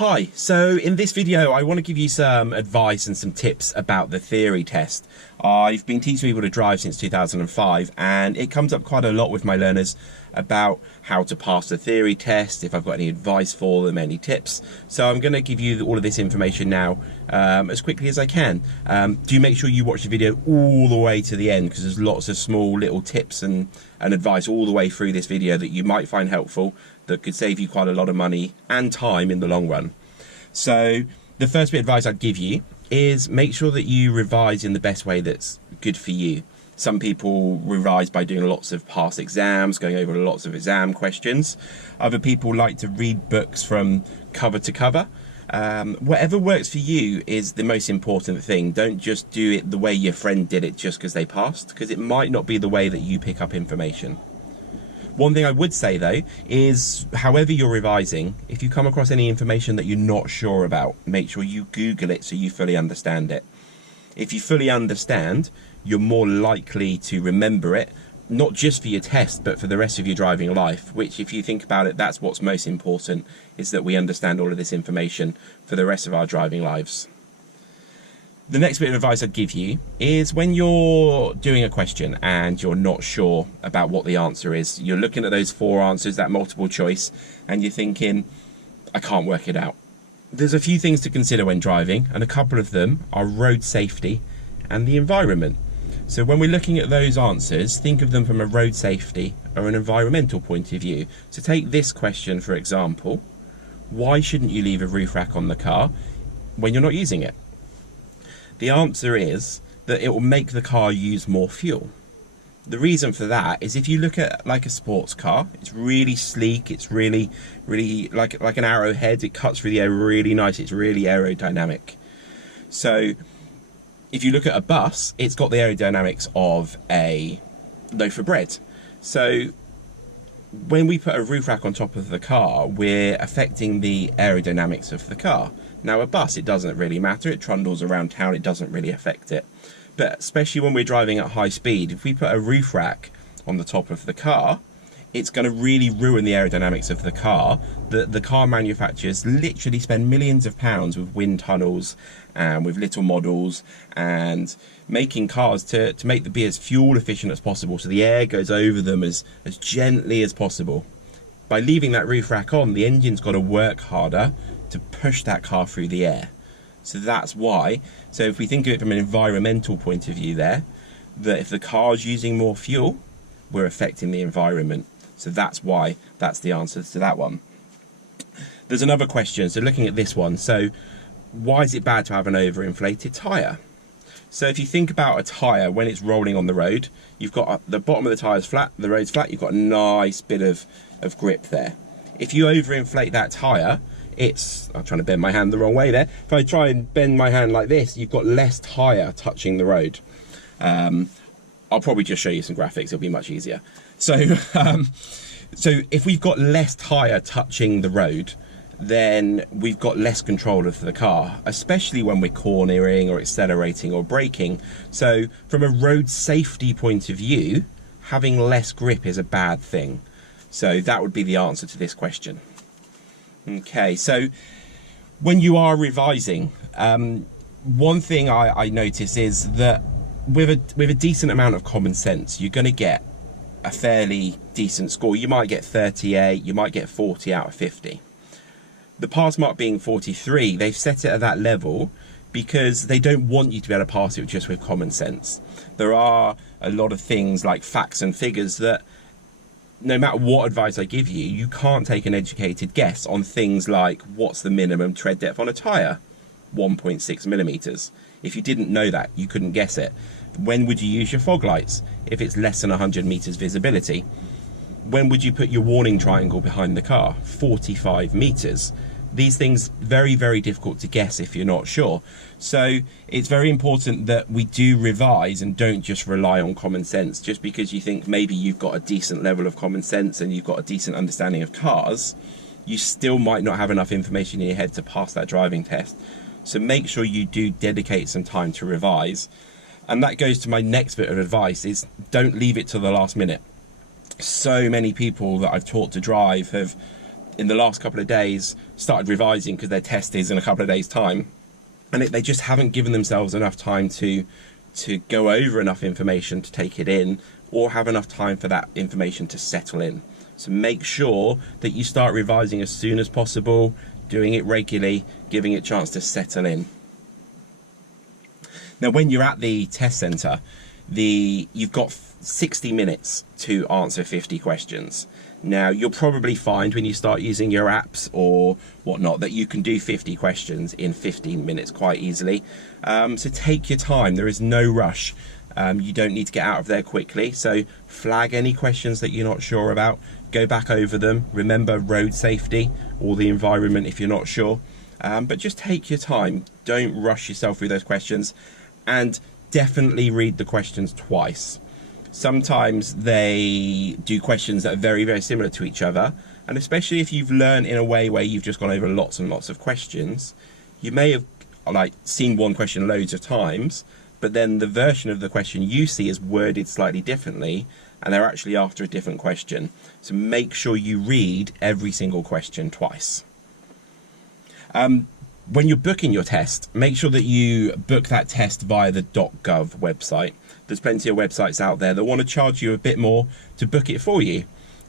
Hi, so in this video I want to give you some advice and some tips about the theory test. I've been teaching people to drive since 2005 and it comes up quite a lot with my learners about how to pass the theory test, if I've got any advice for them, any tips. So I'm going to give you all of this information now as quickly as I can. Do make sure you watch the video all the way to the end because there's lots of small little tips and advice all the way through this video that you might find helpful, that could save you quite a lot of money and time in the long run. So the first bit of advice I'd give you is make sure that you revise in the best way that's good for you. Some people revise by doing lots of past exams, going over lots of exam questions. Other people like to read books from cover to cover. Whatever works for you is the most important thing. Don't just do it the way your friend did it just because they passed, because it might not be the way that you pick up information. One thing I would say though is, however you're revising, if you come across any information that you're not sure about, make sure you Google it so you fully understand it. If you fully understand, you're more likely to remember it, not just for your test, but for the rest of your driving life, which, if you think about it, that's what's most important, is that we understand all of this information for the rest of our driving lives. The next bit of advice I'd give you is when you're doing a question and you're not sure about what the answer is, you're looking at those four answers, that multiple choice, and you're thinking, I can't work it out. There's a few things to consider when driving, and a couple of them are road safety and the environment. So when we're looking at those answers, think of them from a road safety or an environmental point of view. So take this question, for example: why shouldn't you leave a roof rack on the car when you're not using it? The answer is that it will make the car use more fuel. The reason for that is, if you look at like a sports car, it's really sleek, it's really like an arrowhead, it cuts through the air really nice, it's really aerodynamic. So if you look at a bus, it's got the aerodynamics of a loaf of bread. So when we put a roof rack on top of the car, we're affecting the aerodynamics of the car. Now a bus, it doesn't really matter, it trundles around town, it doesn't really affect it. But especially when we're driving at high speed, if we put a roof rack on the top of the car, it's going to really ruin the aerodynamics of the car. The car manufacturers literally spend millions of pounds with wind tunnels and with little models and making cars to make them be as fuel efficient as possible, so the air goes over them as gently as possible. By leaving that roof rack on, the engine's got to work harder to push that car through the air. So that's why. So if we think of it from an environmental point of view there, that if the car's using more fuel, we're affecting the environment. So that's why, that's the answer to that one. There's another question, so looking at this one, so why is it bad to have an overinflated tyre? So if you think about a tyre when it's rolling on the road, you've got the bottom of the tyre's flat, the road's flat, you've got a nice bit of grip there. If you overinflate that tyre, I'm trying to bend my hand the wrong way there. If I try and bend my hand like this, you've got less tyre touching the road. I'll probably just show you some graphics, it'll be much easier. So, so if we've got less tyre touching the road, then we've got less control of the car, especially when we're cornering or accelerating or braking. So from a road safety point of view, having less grip is a bad thing. So that would be the answer to this question. Okay, so when you are revising, one thing I notice is that with a decent amount of common sense, you're going to get a fairly decent score. You might get 38, you might get 40 out of 50. The pass mark being 43, they've set it at that level because they don't want you to be able to pass it just with common sense. There are a lot of things like facts and figures that, no matter what advice I give you, you can't take an educated guess on things like, what's the minimum tread depth on a tyre? 1.6 millimeters. If you didn't know that, you couldn't guess it. When would you use your fog lights if it's less than 100 meters visibility? When would you put your warning triangle behind the car? 45 meters. These things, very, very difficult to guess if you're not sure. So it's very important that we do revise and don't just rely on common sense. Just because you think maybe you've got a decent level of common sense and you've got a decent understanding of cars, you still might not have enough information in your head to pass that driving test. So make sure you do dedicate some time to revise. And that goes to my next bit of advice, is don't leave it to the last minute. So many people that I've taught to drive have in the last couple of days started revising because their test is in a couple of days' time, and they just haven't given themselves enough time to go over enough information to take it in, or have enough time for that information to settle in. So make sure that you start revising as soon as possible, doing it regularly, giving it a chance to settle in. Now, when you're at the test centre, you've got 60 minutes to answer 50 questions. Now, you'll probably find when you start using your apps or whatnot that you can do 50 questions in 15 minutes quite easily. So take your time. There is no rush. You don't need to get out of there quickly. So flag any questions that you're not sure about. Go back over them. Remember road safety or the environment if you're not sure. But just take your time. Don't rush yourself through those questions. And definitely read the questions twice. Sometimes they do questions that are very, very similar to each other, and especially if you've learned in a way where you've just gone over lots and lots of questions, you may have seen one question loads of times, but then the version of the question you see is worded slightly differently, and they're actually after a different question. So make sure you read every single question twice. When you're booking your test, make sure that you book that test via the .gov website. There's plenty of websites out there that want to charge you a bit more to book it for you.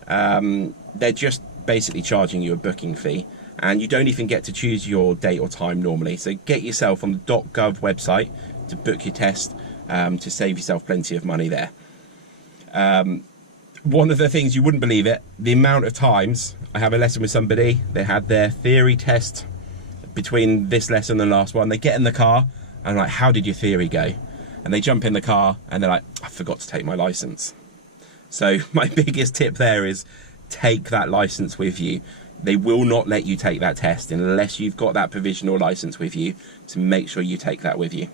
They're just basically charging you a booking fee, and you don't even get to choose your date or time normally. So get yourself on the .gov website to book your test to save yourself plenty of money there. One of the things, you wouldn't believe it, the amount of times I have a lesson with somebody, they had their theory test between this lesson and the last one. They get in the car and I'm like, how did your theory go? And they jump in the car and they're like, I forgot to take my license. So my biggest tip there is take that license with you. They will not let you take that test unless you've got that provisional license with you, so make sure you take that with you.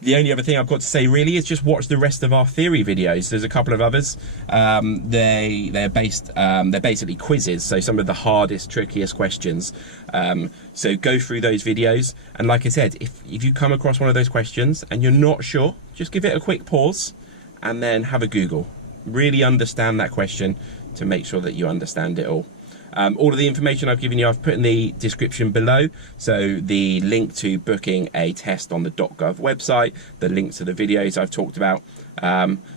The only other thing I've got to say really is just watch the rest of our theory videos. There's a couple of others. They're basically quizzes, so some of the hardest, trickiest questions. So go through those videos, and like I said, if you come across one of those questions and you're not sure, just give it a quick pause and then have a Google. Really understand that question to make sure that you understand it all. All of the information I've given you, I've put in the description below. So the link to booking a test on the .gov website, the links to the videos I've talked about.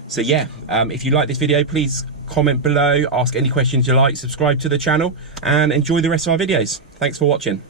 So yeah, if you like this video, please comment below, ask any questions you like, subscribe to the channel, and enjoy the rest of our videos. Thanks for watching.